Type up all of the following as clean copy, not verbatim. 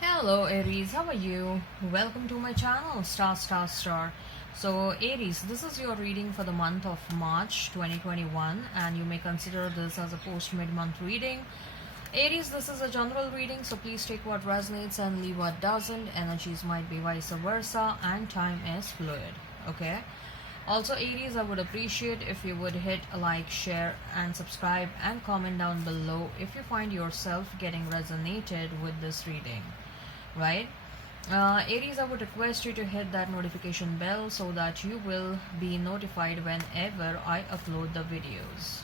Hello Aries, how are you? Welcome to my channel Star. So Aries, this is your reading for the month of March 2021 and you may consider this as a post mid-month reading. Aries, this is a general reading, so please take what resonates and leave what doesn't. Energies might be vice versa and time is fluid. Okay? Also Aries, I would appreciate if you would hit a like, share and subscribe and comment down below if you find yourself getting resonated with this reading, right? Aries, I would request you to hit that notification bell so that you will be notified whenever I upload the videos.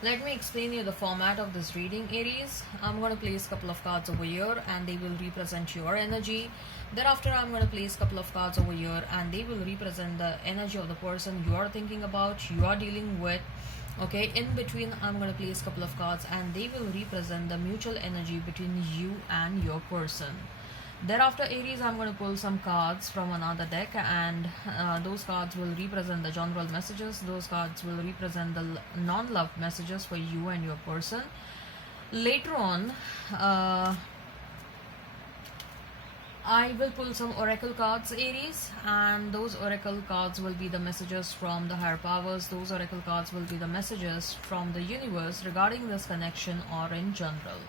Let me explain you the format of this reading, Aries. I'm going to place a couple of cards over here and they will represent your energy. Thereafter, I'm going to place a couple of cards over here and they will represent the energy of the person you are thinking about, you are dealing with. Okay, in between, I'm going to place a couple of cards and they will represent the mutual energy between you and your person. Thereafter, Aries, I'm going to pull some cards from another deck and those cards will represent the general messages. Those cards will represent the non-love messages for you and your person. Later on, I will pull some oracle cards, Aries, and those oracle cards will be the messages from the higher powers. Those oracle cards will be the messages from the universe regarding this connection or in general.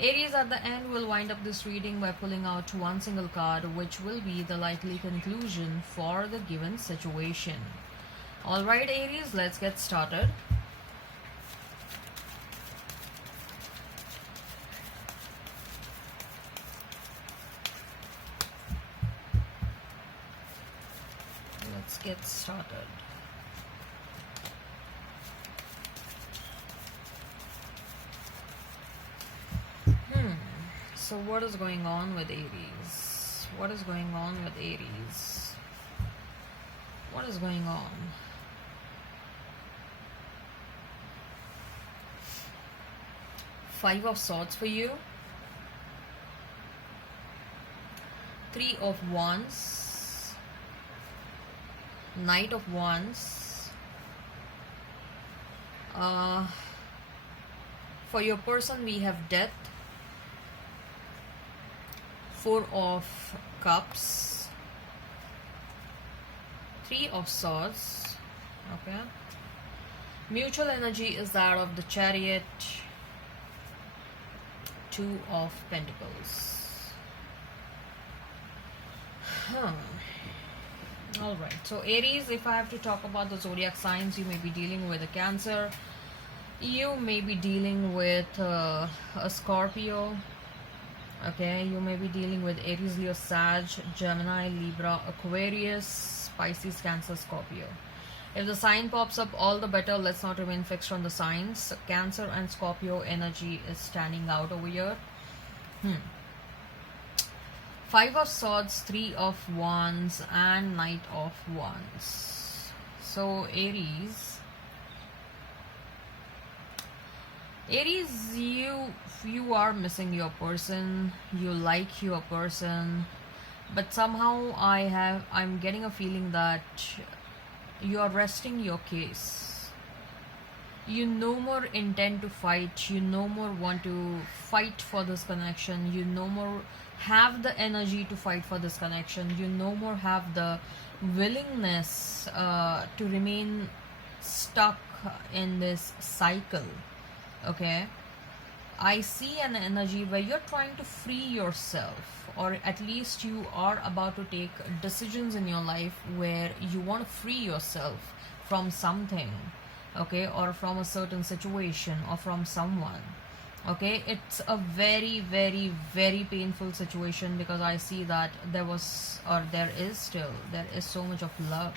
Aries, at the end, will wind up this reading by pulling out one single card, which will be the likely conclusion for the given situation. Alright, Aries, let's get started. Let's get started. So what is going on with Aries? What is going on with Aries? What is going on? Five of Swords for you. Three of Wands. Knight of Wands. For your person, we have Death. Four of Cups. Three of Swords. Okay. Mutual energy is that of the Chariot. Two of Pentacles. Alright, so Aries, if I have to talk about the zodiac signs, you may be dealing with a Cancer. You may be dealing with a Scorpio. Okay, you may be dealing with Aries, Leo, Sag, Gemini, Libra, Aquarius, Pisces, Cancer, Scorpio. If the sign pops up, all the better. Let's not remain fixed on the signs. Cancer and Scorpio energy is standing out over here. Five of Swords, Three of Wands, and Knight of Wands. So Aries, you are missing your person. You like your person, but somehow I'm getting a feeling that you are resting your case. You no more intend to fight. You no more want to fight for this connection. You no more have the energy to fight for this connection. You no more have the willingness to remain stuck in this cycle. Okay, I see an energy where you're trying to free yourself, or at least you are about to take decisions in your life where you want to free yourself from something, okay, or from a certain situation or from someone. Okay, it's a very, very, very painful situation because I see that there is so much of love,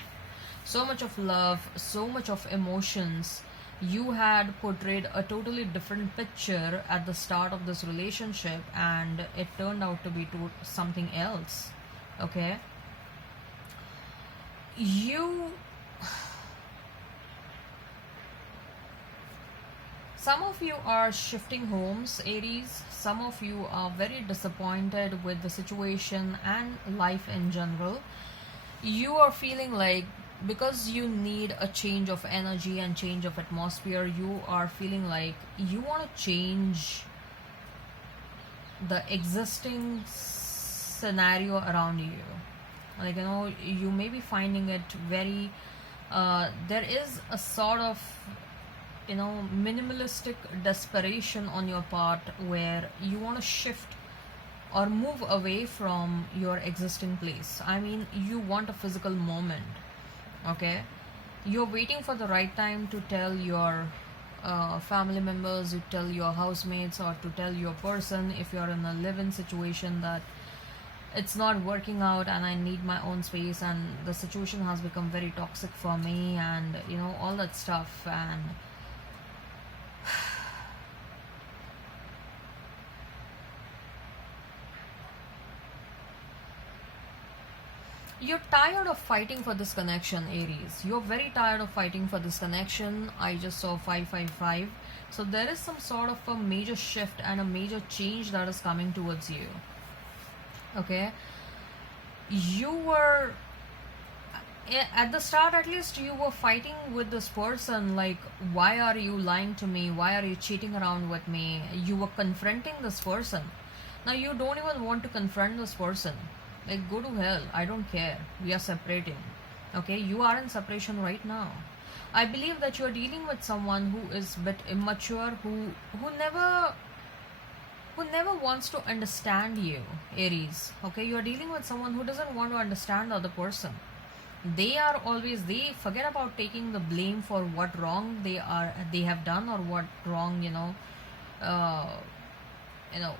so much of emotions. You had portrayed a totally different picture at the start of this relationship and it turned out to be something else. Okay, some of you are shifting homes, Aries. Some of you are very disappointed with the situation and life in general. You are feeling like, because you need a change of energy and change of atmosphere, you are feeling like you want to change the existing scenario around you. Like, you may be finding it very, there is a sort of, minimalistic desperation on your part where you want to shift or move away from your existing place. I mean, you want a physical moment, okay? You're waiting for the right time to tell your family members, you tell your housemates, or to tell your person if you're in a live-in situation that it's not working out and I need my own space and the situation has become very toxic for me, and all that stuff. And you're tired of fighting for this connection, Aries. You're very tired of fighting for this connection. I just saw 555. So there is some sort of a major shift and a major change that is coming towards you. Okay? You were, at the start at least, you were fighting with this person, like, why are you lying to me? Why are you cheating around with me? You were confronting this person. Now you don't even want to confront this person. Like, go to hell, I don't care, we are separating. Okay, you are in separation right now. I believe that you are dealing with someone who is a bit immature, who never wants to understand you, Aries. Okay, you are dealing with someone who doesn't want to understand the other person. They forget about taking the blame for what wrong they have done, or what wrong,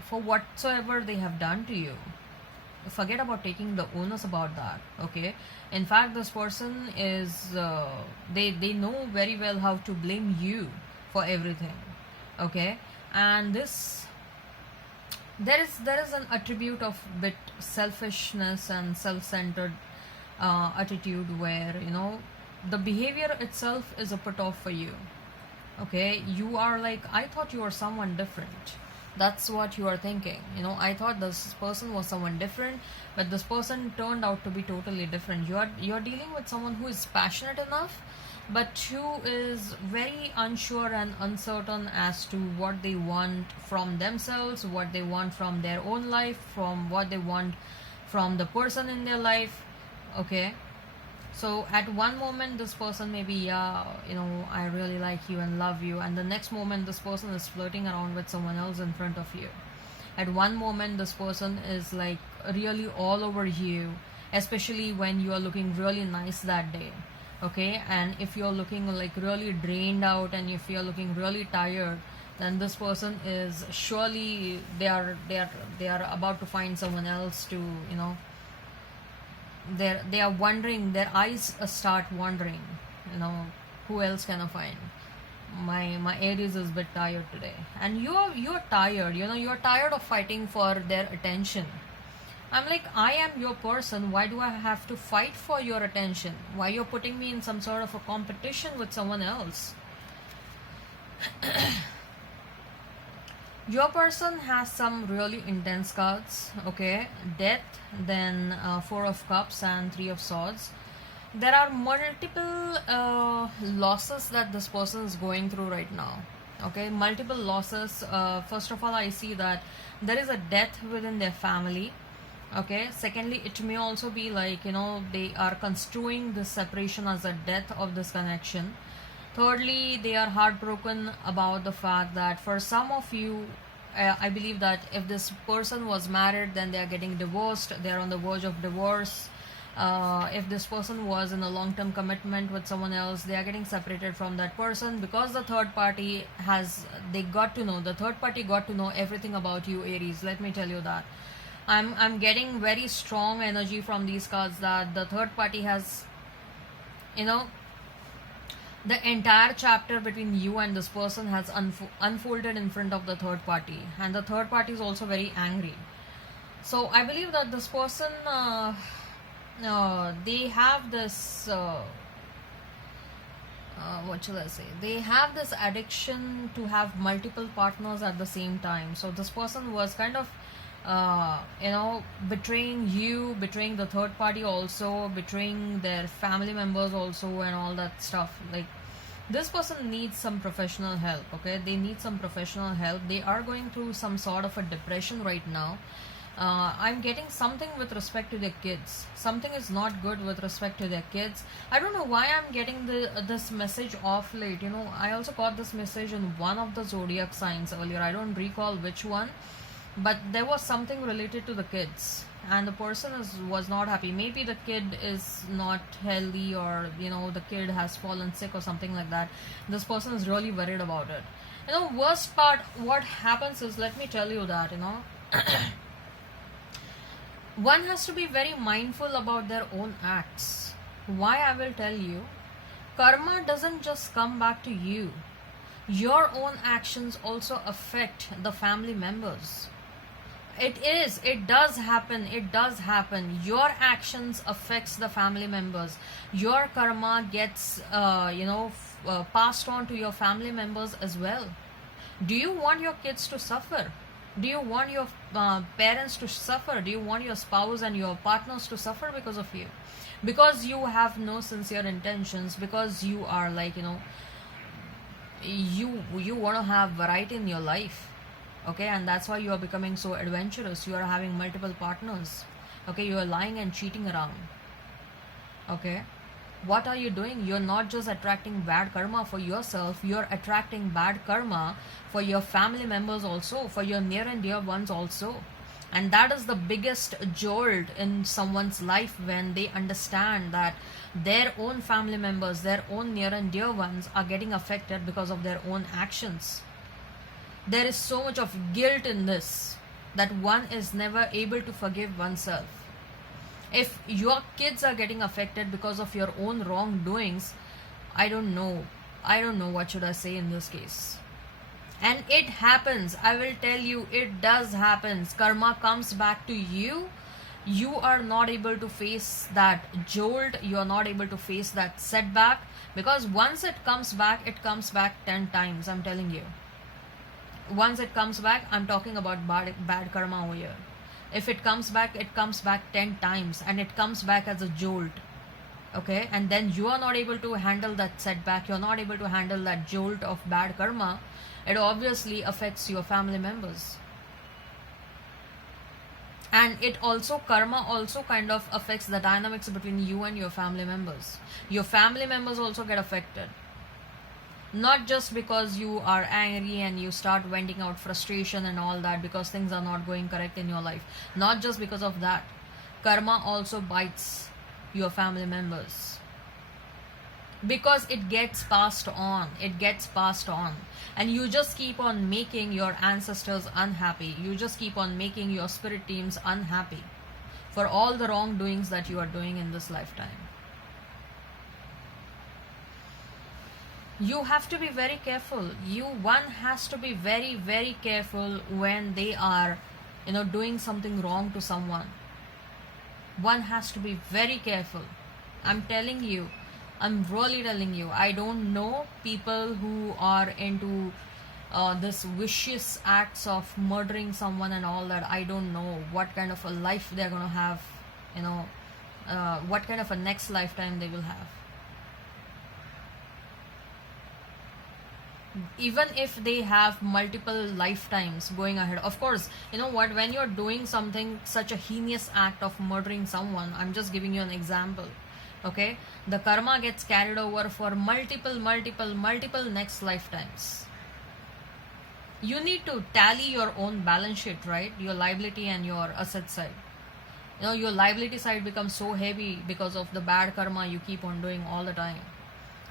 for whatsoever they have done to you. Forget about taking the onus about that. Okay, in fact, this person is they know very well how to blame you for everything. Okay, and there is an attribute of bit selfishness and self-centered attitude where the behavior itself is a put off for you. Okay, you are like, I thought you were someone different. That's what you are thinking. I thought this person was someone different, but this person turned out to be totally different. You're dealing with someone who is passionate enough, but who is very unsure and uncertain as to what they want from themselves, what they want from their own life, from what they want from the person in their life. Okay, so at one moment this person may be, I really like you and love you, and the next moment this person is flirting around with someone else in front of you. At one moment this person is like really all over you, especially when you are looking really nice that day. Okay, and if you're looking like really drained out, and if you're looking really tired, then this person is surely they are about to find someone else to, they are wondering, their eyes start wondering, who else can I find? My Aries is a bit tired today, and you're tired. You're tired of fighting for their attention. I'm like, I am your person. Why do I have to fight for your attention? Why you're putting me in some sort of a competition with someone else? Your person has some really intense cards. Okay, Death, then Four of Cups and Three of Swords. There are multiple losses that this person is going through right now. Okay, multiple losses. First of all, I see that there is a death within their family. Okay, secondly, it may also be like, they are construing this separation as a death of this connection. Thirdly, they are heartbroken about the fact that for some of you, I believe that if this person was married, then they are getting divorced, they are on the verge of divorce. If this person was in a long-term commitment with someone else, they are getting separated from that person because the third party got to know everything about you, Aries. Let me tell you that. I'm getting very strong energy from these cards that the third party has, the entire chapter between you and this person has unfolded in front of the third party, and the third party is also very angry. So I believe that this person, they have this, what shall I say? They have this addiction to have multiple partners at the same time. So this person was kind of, betraying you, betraying the third party also, betraying their family members also, and all that stuff. Like, This person needs some professional help. Okay, they need some professional help. They are going through some sort of a depression right now. I'm getting something with respect to their kids. Something is not good with respect to their kids. I don't know why I'm getting this message off late. I also got this message in one of the zodiac signs earlier. I don't recall which one, but there was something related to the kids, and the person was not happy. Maybe the kid is not healthy, or the kid has fallen sick or something like that. This person is really worried about it. Worst part, what happens is, let me tell you that one has to be very mindful about their own acts. Why? I will tell you. Karma doesn't just come back to you. Your own actions also affect the family members. It does happen. Your actions affects the family members. Your karma gets passed on to your family members as well. Do you want your kids to suffer? Do you want your parents to suffer? Do you want your spouse and your partners to suffer because of you? Because you have no sincere intentions, because you are you want to have variety in your life. Okay, and that's why you are becoming so adventurous. You are having multiple partners. Okay, you are lying and cheating around. Okay, what are you doing? You're not just attracting bad karma for yourself, you're attracting bad karma for your family members also, for your near and dear ones also. And that is the biggest jolt in someone's life, when they understand that their own family members, their own near and dear ones are getting affected because of their own actions. There is so much of guilt in this that one is never able to forgive oneself. If your kids are getting affected because of your own wrongdoings, I don't know what should I say in this case. And it happens. I will tell you, it does happen. Karma comes back to you. You are not able to face that jolt. You are not able to face that setback, because once it comes back 10 times. I'm telling you. Once it comes back, I'm talking about bad karma over here. If it comes back 10 times, and it comes back as a jolt. Okay, and then you are not able to handle that setback, you're not able to handle that jolt of bad karma. It obviously affects your family members. And karma also kind of affects the dynamics between you and your family members. Your family members also get affected. Not just because you are angry and you start venting out frustration and all that because things are not going correct in your life. Not just because of that. Karma also bites your family members, because it gets passed on. And you just keep on making your ancestors unhappy. You just keep on making your spirit teams unhappy for all the wrongdoings that you are doing in this lifetime. You have to be very careful. One has to be very, very careful when they are doing something wrong to someone. One has to be very careful. I'm really telling you. I don't know people who are into this vicious acts of murdering someone and all that. I don't know what kind of a life they're going to have, what kind of a next lifetime they will have. Even if they have multiple lifetimes going ahead. Of course, when you're doing something, such a heinous act of murdering someone, I'm just giving you an example. Okay, the karma gets carried over for multiple next lifetimes. You need to tally your own balance sheet, right? Your liability and your asset side. Your liability side becomes so heavy because of the bad karma you keep on doing all the time.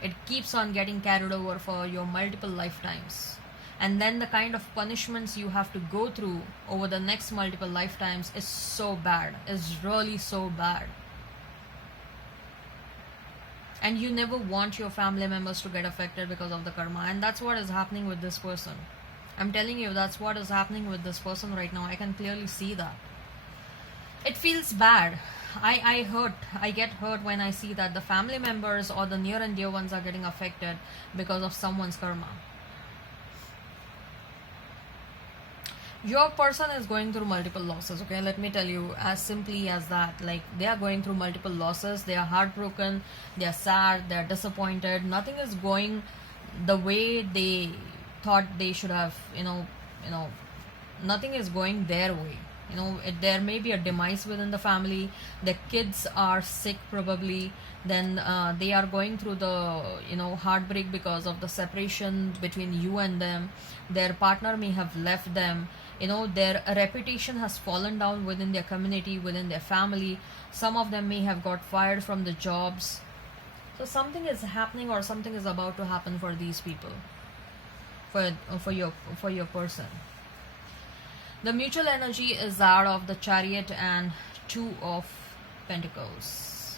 It keeps on getting carried over for your multiple lifetimes. And then the kind of punishments you have to go through over the next multiple lifetimes is so bad. Is really so bad. And you never want your family members to get affected because of the karma. And that's what is happening with this person. I'm telling you, that's what is happening with this person right now. I can clearly see that. It feels bad. I get hurt when I see that the family members or the near and dear ones are getting affected because of someone's karma. Your person is going through multiple losses. Okay, let me tell you as simply as that. Like, they are going through multiple losses. They are heartbroken. They are sad. They are disappointed. Nothing is going the way they thought they should have, you know nothing is going their way. There may be a demise within the family. The kids are sick probably. Then they are going through the heartbreak because of the separation between you and them. Their partner may have left them. Their reputation has fallen down within their community, within their family. Some of them may have got fired from the jobs. So something is happening, or something is about to happen for these people, for your person. The mutual energy is that of the Chariot and Two of Pentacles.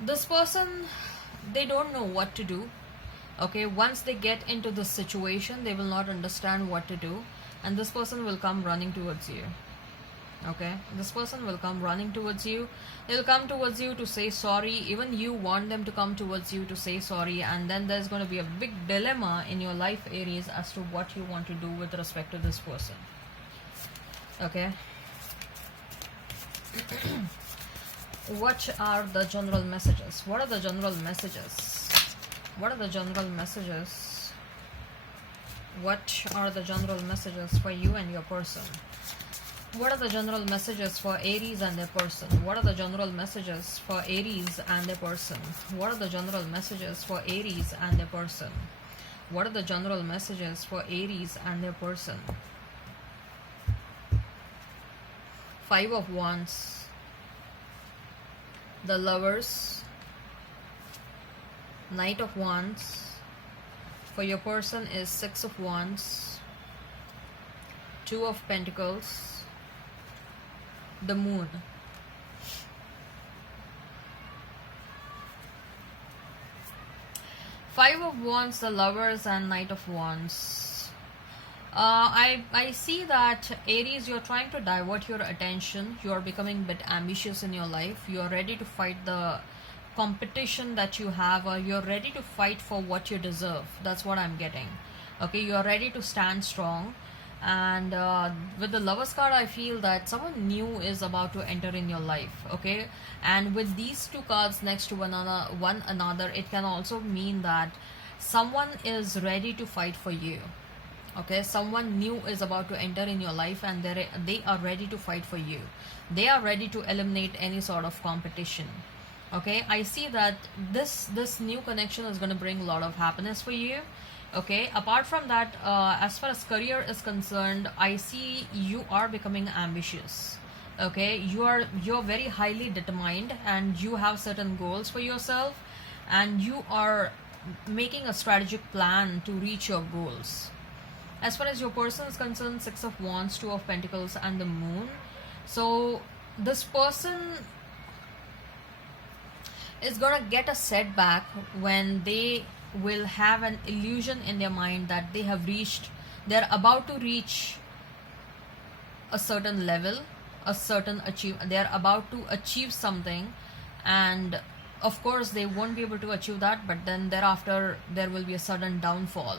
This person, they don't know what to do. Okay, once they get into this situation, they will not understand what to do, and this person will come running towards you. Okay, this person will come running towards you. They'll come towards you to say sorry. Even you want them to come towards you to say sorry, and then there's going to be a big dilemma in your life, Aries, as to what you want to do with respect to this person. Okay. What are the general messages? What are the general messages? What are the general messages? What are the general messages for you and your person? What are the general messages for Aries and their person? What are the general messages for Aries and their person? What are the general messages for Aries and their person? What are the general messages for Aries and their person? Five of Wands, the Lovers, Knight of Wands. For your person is Six of Wands, Two of Pentacles, the Moon. Five of Wands, the Lovers, and Knight of Wands. I see that, Aries, you're trying to divert your attention. You're becoming a bit ambitious in your life. You're ready to fight the competition that you have, or you're ready to fight for what you deserve. That's what I'm getting. Okay, you're ready to stand strong. And with the Lovers card, I feel that someone new is about to enter in your life. Okay, and with these two cards next to one another, it can also mean that someone is ready to fight for you. Okay, someone new is about to enter in your life, and they are ready to fight for you. They are ready to eliminate any sort of competition. Okay, I see that this new connection is going to bring a lot of happiness for you. Okay, apart from that, as far as career is concerned, I see you are becoming ambitious. Okay, you're very highly determined, and you have certain goals for yourself, and you are making a strategic plan to reach your goals. As far as your person is concerned, Six of Wands, Two of Pentacles, and the Moon. So this person is gonna get a setback when they will have an illusion in their mind that they're about to reach a certain level, they're about to achieve something, and of course they won't be able to achieve that, but then thereafter there will be a sudden downfall.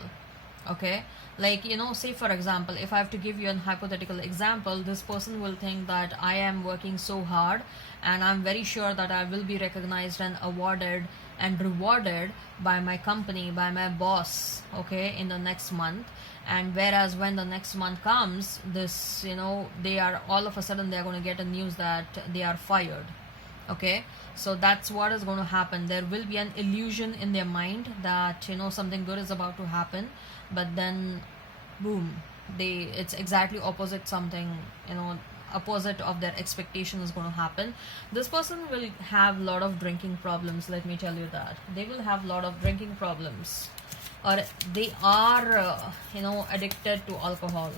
Okay, like, say for example, if I have to give you an hypothetical example, this person will think that I am working so hard, and I'm very sure that I will be recognized and awarded and rewarded by my company, by my boss, okay, in the next month. And whereas when the next month comes, this, they are all of a sudden they're going to get a news that they are fired. Okay, so that's what is going to happen. There will be an illusion in their mind that something good is about to happen, but then boom, it's exactly opposite. Something opposite of their expectation is going to happen. This person will have a lot of drinking problems. Let me tell you that they will have a lot of drinking problems, or they are addicted to alcohol.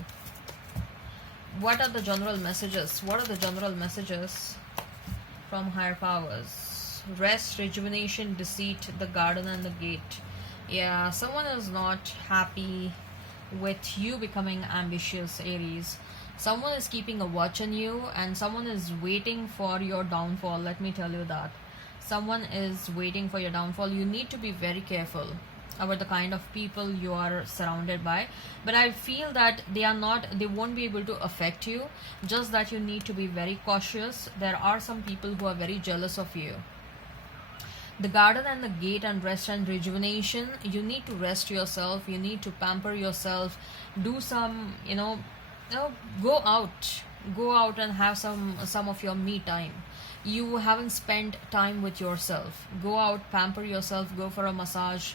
What are the general messages? What are the general messages from higher powers? Rest, rejuvenation, deceit, the garden, and the gate. Yeah, someone is not happy with you becoming ambitious, Aries. Someone is keeping a watch on you, and someone is waiting for your downfall. Let me tell you that. Someone is waiting for your downfall. You need to be very careful about the kind of people you are surrounded by, but I feel that they won't be able to affect you, just that you need to be very cautious. There are some people who are very jealous of you. The garden and the gate and rest and rejuvenation. You need to rest yourself, you need to pamper yourself, do some, go out and have some of your me time. You haven't spent time with yourself. Go out, pamper yourself, go for a massage,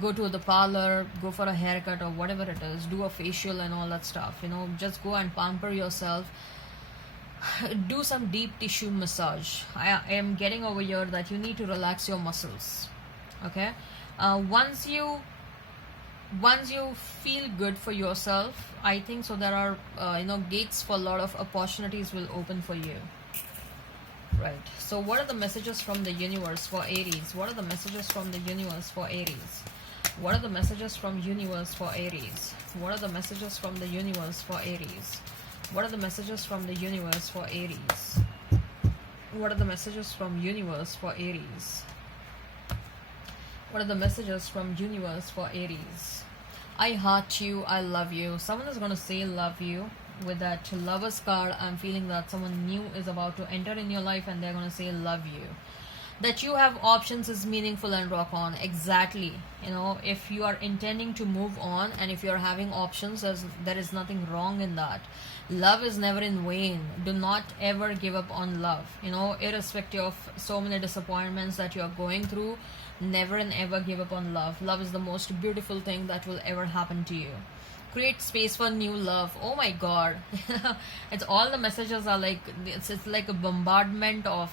go to the parlor, go for a haircut or whatever it is, do a facial and all that stuff. Just go and pamper yourself. Do some deep tissue massage. I am getting over here that you need to relax your muscles. Okay, once you feel good for yourself, I think so there are gates for a lot of opportunities will open for you. Right, so what are the messages from the universe for Aries? What are the messages from the universe for Aries? What are the messages from universe for Aries? What are the messages from the universe for Aries? What are the messages from the universe for Aries? What are the messages from universe for Aries? What are the messages from universe for Aries? I heart you, I love you. Someone is going to say love you. With that Lovers card, I'm feeling that someone new is about to enter in your life and they're going to say love you. That you have options is meaningful and rock on. Exactly. If you are intending to move on and if you're having options, there is nothing wrong in that. Love is never in vain. Do not ever give up on love. Irrespective of so many disappointments that you are going through, never and ever give up on love. Love is the most beautiful thing that will ever happen to you. Create space for new love. Oh my god. It's all the messages are like it's like a bombardment of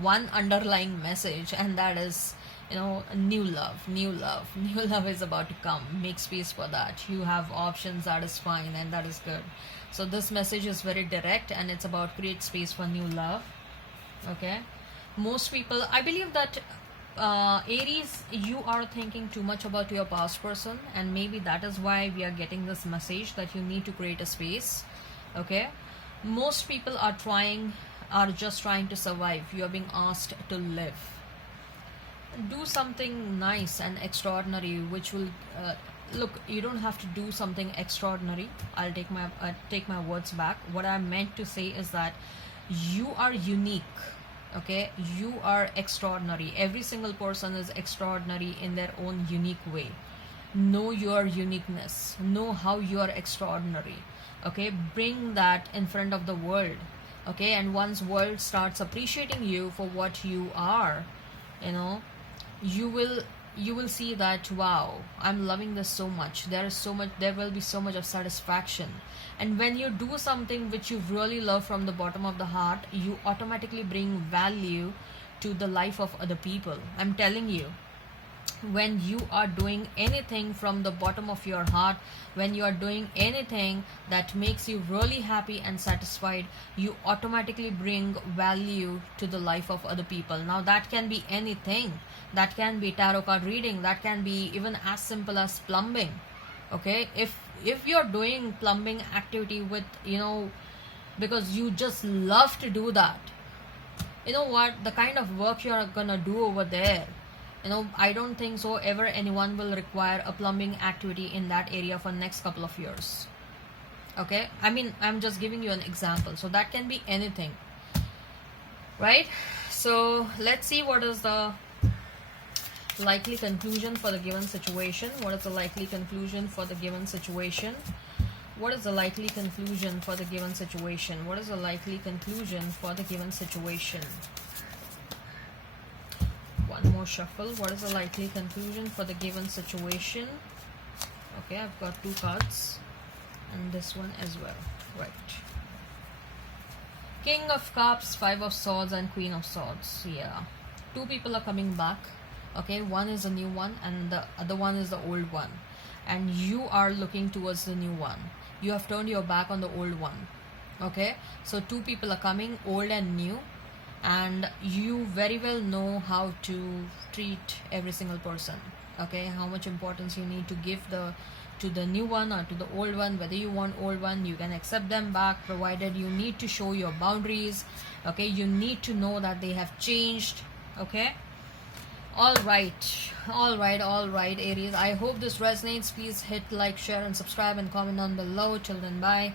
one underlying message, and that is new love. New love is about to come. Make space for that. You have options, that is fine, and that is good. So this message is very direct and it's about create space for new love. Okay, most people, I believe that Aries, you are thinking too much about your past person, and maybe that is why we are getting this message that you need to create a space. Okay, most people are just trying to survive. You are being asked to live. Do something nice and extraordinary, which will look, you don't have to do something extraordinary. I'll take my words back. What I meant to say is that you are unique. Okay, you are extraordinary. Every single person is extraordinary in their own unique way. Know your uniqueness, know how you are extraordinary. Okay, bring that in front of the world. Okay, and once world starts appreciating you for what you are, you will see that, wow, I'm loving this so much. There will be so much of satisfaction. And when you do something which you really love from the bottom of the heart, you automatically bring value to the life of other people. I'm telling you, when you are doing anything from the bottom of your heart, when you are doing anything that makes you really happy and satisfied, you automatically bring value to the life of other people. Now that can be anything. That can be tarot card reading, that can be even as simple as plumbing. Okay, if you're doing plumbing activity with because you just love to do that, what the kind of work you're gonna do over there, I don't think so ever anyone will require a plumbing activity in that area for next couple of years. Okay, I mean, I'm just giving you an example. So that can be anything, right? So let's see what is the likely conclusion for the given situation. What is the likely conclusion for the given situation? What is the likely conclusion for the given situation? What is the likely conclusion for the given situation? One more shuffle. What is the likely conclusion for the given situation? Okay, I've got two cards and this one as well. Right. King of Cups, Five of Swords and Queen of Swords. Yeah. Two people are coming back. Okay, one is a new one and the other one is the old one. And you are looking towards the new one. You have turned your back on the old one. Okay, so two people are coming, old and new. And you very well know how to treat every single person. Okay, how much importance you need to give to the new one or to the old one. Whether you want old one, you can accept them back, provided you need to show your boundaries. Okay, you need to know that they have changed. Okay, all right, Aries, I hope this resonates. Please hit like, share and subscribe and comment down below. Till then, bye.